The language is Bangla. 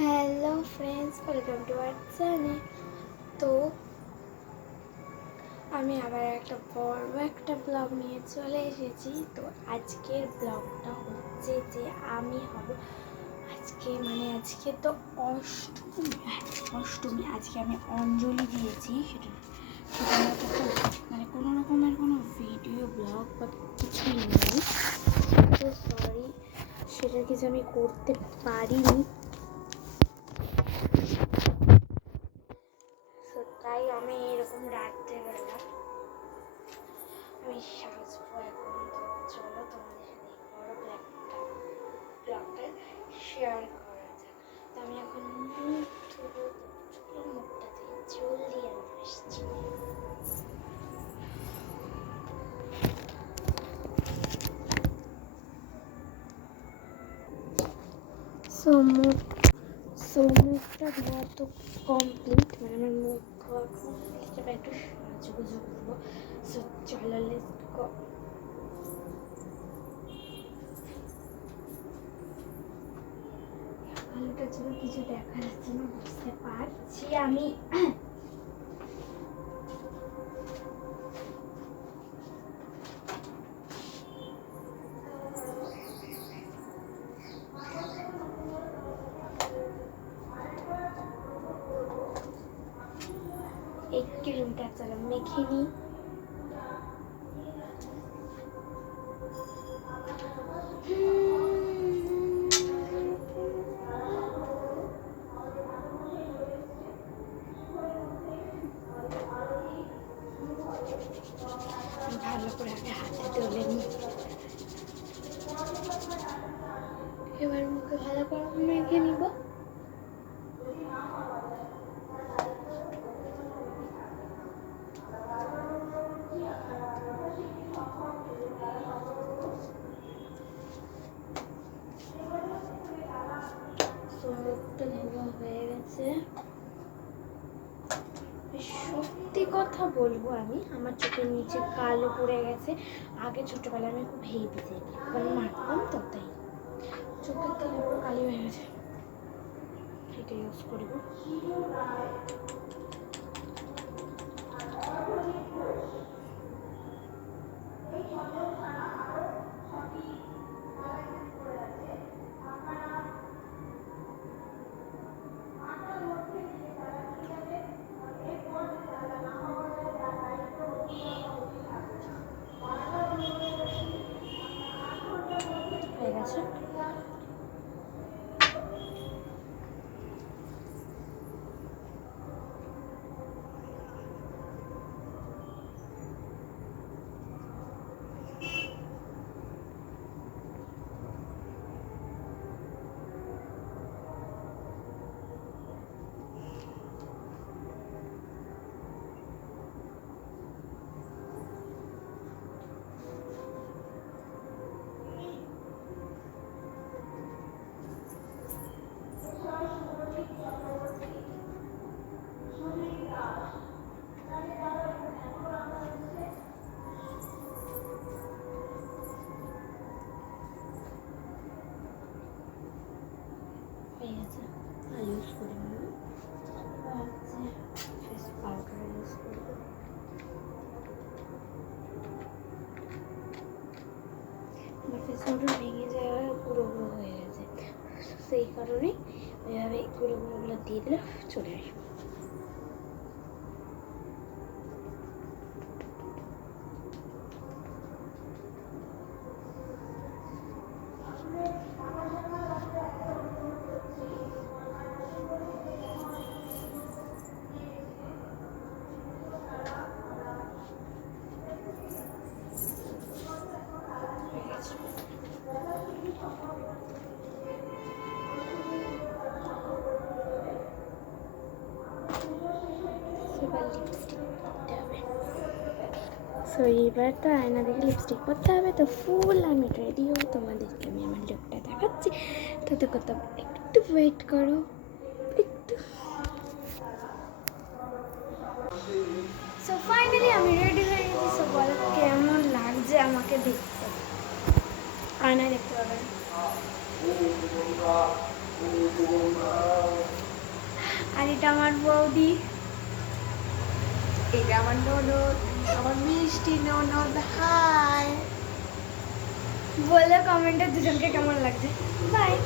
Hello friends, welcome to our channel. তো আমি আবার একটা ব্লগ নিয়ে চলে এসেছি। তো আজকের ব্লগটা হচ্ছে যে আমি হব আজকে তো অষ্টমী আজকে আমি অঞ্জলি দিয়েছি। সেটা কোনো রকমের কোনো ভিডিও ব্লগ বা কিছুই নেই। তো সরি, সেটা কিছু আমি করতে পারিনি। তাই আমি এরকম রাত্রেবেলা আমি সাজবো এখন। তো চলো তোমাদের সাথে বড় ব্লগটা শেয়ার করা যাক। তো আমি এখন মুখ ধুবো, মুখটা থেকে জলদি আমি আসছি। মুখটা ধোয়া তো কমপ্লিট, মানে আমার মুখ ধোয়া কমপ্লিট। এবার একটু সাজুগুজু করবো। সো চলো লেটস গো। আলোটার জন্য কিছু দেখা যাচ্ছে না, বুঝতে পারছি আমি। এই ক্রিমটা চলো মেখে নিই। ভালো করে আগে হাতে তুলে নিই। এবার মুখে ভালো করে মেখে নিব। মুখটা ধোয়া হয়ে গেছে। সত্যি কথা বলবো, আমার চোখের নিচে কালো পড়ে গেছে। আগে ছোটবেলায় আমি খুব হেভি মানে মারতাম, তো তাই চোখের তলে পুরো কালো হয়ে গেছে। এটা ইউজ করবো। হয়ে গেছে। ইউজ করি ফেস পাউডার ইউজ করবো। আমার ফেস পাউডার ভেঙে যাওয়া গুঁড়ো গুঁড়ো হয়ে গেছে, সেই কারণে ওইভাবে গুঁড়ো গুঁড়োগুলো দিয়ে দিলে চলে আসবে। সো এবার তো আয়না দেখে লিপস্টিক পরতে হবে। তো ফুল আমি রেডি হই, তোমাদেরকে আমি আমার লুকটা দেখাচ্ছি। তত একটু ওয়েট করো একটু। সো ফাইনালি আমি রেডি হয়ে গেছি। সো বলো কেমন লাগছে আমাকে দেখতে। আয়নায় দেখতে পাবেন। আর এটা আমার বৌদি। এটা আমার ননদ, আমার মিষ্টি ননদ। হাই। বলে কমেন্টে দুজনকে কেমন লাগছে। বাই।